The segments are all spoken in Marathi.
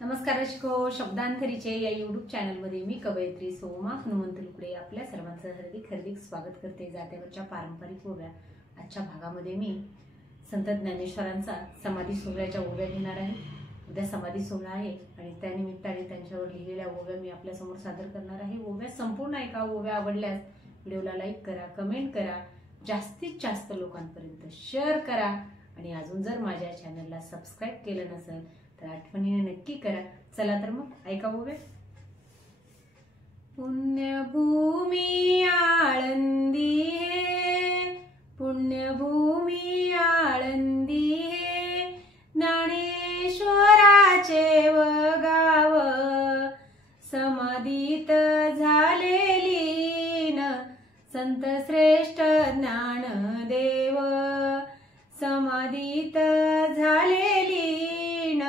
नमस्कार रसिको, शब्दांतरीचे या यूट्यूब चॅनलमध्ये मी कवयित्री सोमा हनुमंत लुकडे आपल्या सर्वांचं हार्दिक स्वागत करते। जात्यावरच्या पारंपरिक ओव्या आजच्या भागामध्ये मी संत ज्ञानेश्वरांचा समाधी सोहळ्याच्या ओव्या घेणार आहे। उद्या समाधी सोहळा आहे आणि त्यानिमित्ताने त्यांच्यावर लिहिलेल्या ओव्या मी आपल्या समोर सादर करणार आहे। ओव्या संपूर्ण ऐका। ओव्या आवडल्यास व्हिडिओला लाईक करा, कमेंट करा, जास्तीत जास्त लोकांपर्यंत शेअर करा आणि अजून जर माझ्या चॅनलला सबस्क्राइब केलं नसेल तर आठवणीने नक्की करा। चला तर मग ऐका ओव्या। पुण्यभूमी आळंदी हे, पुण्यभूमी आळंदी हे, ज्ञानेश्वराचे व गाव, समाधीत झालेली न संत श्रेष्ठ ज्ञानदेव, समाधीत झालेली न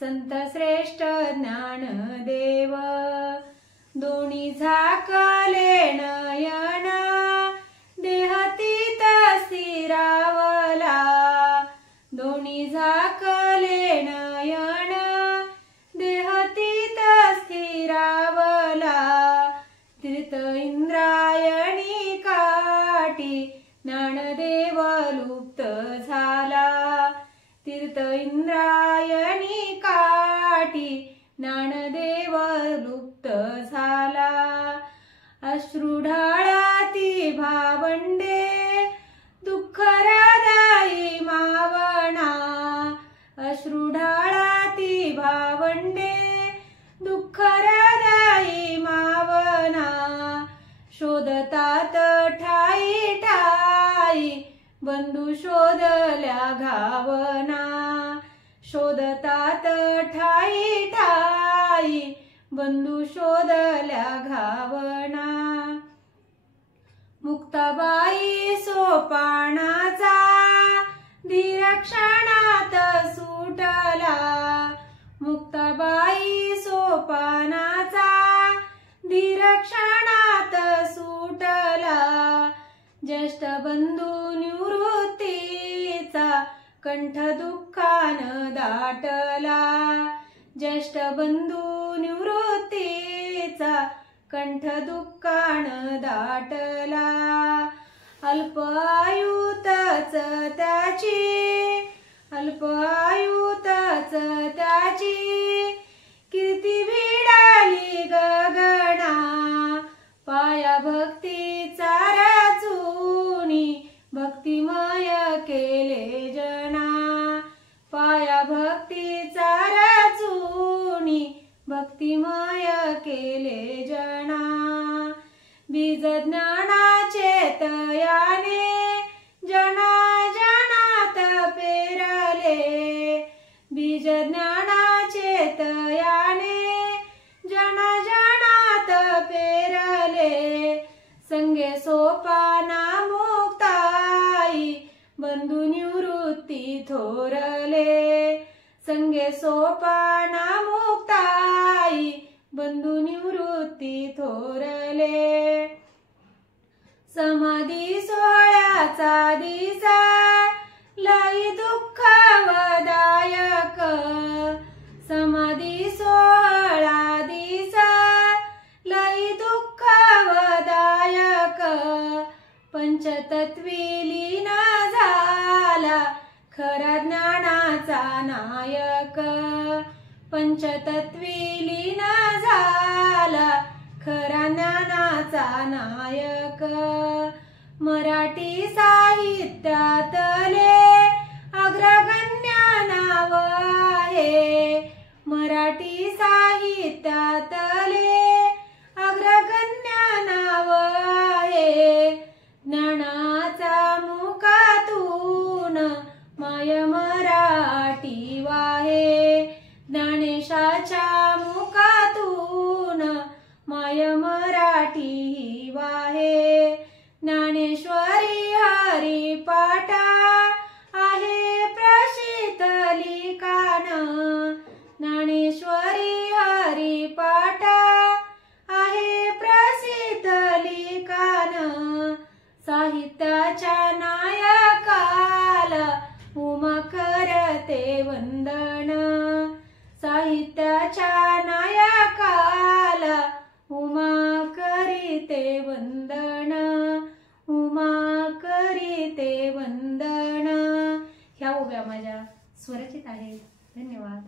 संत श्रेष्ठ ज्ञानदेव, दोन्ही झाकले नयन देहतीत स्थिरावला, दोन्ही झाकले नयन देहतीत स्थिरावला, तीर्थ इंद्रायणी काठी ज्ञानदेव लुप्त झाला, तीर्थ इंद्रायणी काठी ज्ञानदेव लुप्त झाला, अश्रू ढाळाती भावंडे दुःख हृदयी मावना, अश्रू ढाळाती भावंडे दुःख हृदयी मावना, शोधतात ठाई ठाई बंधू शोधल्या घावना, शोधतात ठाई ठाई बंधू शोधल्या घावना, मुक्ताबाई सोपानाचा धीर क्षणात सुटला, मुक्ताबाई सोपानाचा धीर क्षणात सुटला, ज्येष्ठ बंधू निवृत्तीचा कंठ दुःखानं दाटला, ज्येष्ठ बंधू निवृत्तीचा कंठ दुःखानं दाटला, अल्प आयुतच त्याची, अल्प आयुतच त्याची कीर्ती भिडाली गगना, पाया भक्तीचा रचुनी भक्तिमय केले जना, पाया भक्तीचा रचुनी भक्तिमय केले जना, बीज ज्ञानाचे तयाने जना जनात पेरले, बीज ज्ञानाचे तयाने जना जनात पेरले, संगे सोपाना मुक्ताई बंधू निवृत्ती थोरले, संगे सोपाना मुक्ताई बंधू निवृत्ती थोरले, समाधी सोहळ्याचा दिसा लई दुःख वदायक, समाधी सोहळा दिसा लई दुःख वदायक, पंचतत्वी लीन झाला खरा ज्ञानाचा नायक, पंचतत्वी लीन झाला खरा ज्ञानाचा नायक, मराठी साहित्यातले अग्रगण्य नाव आहे, मराठी साहित्यातले अग्रगण्य नाव आहे, ज्ञानाचा मुखातून माय मराठी वाहे, ज्ञानेशाच्या मुखातून माय मराठी वाहे, ज्ञानेश्वरी हरिपाठा आहे प्रसिद्ध लिखाण, ज्ञानेश्वरी हरिपाठा आहे प्रसिद्ध लिखाण, साहित्याच्या नायकाला उमा करते वंदन, साहित्याच्या ह्या ओव्या माझ्या स्वरचित आहेत. धन्यवाद.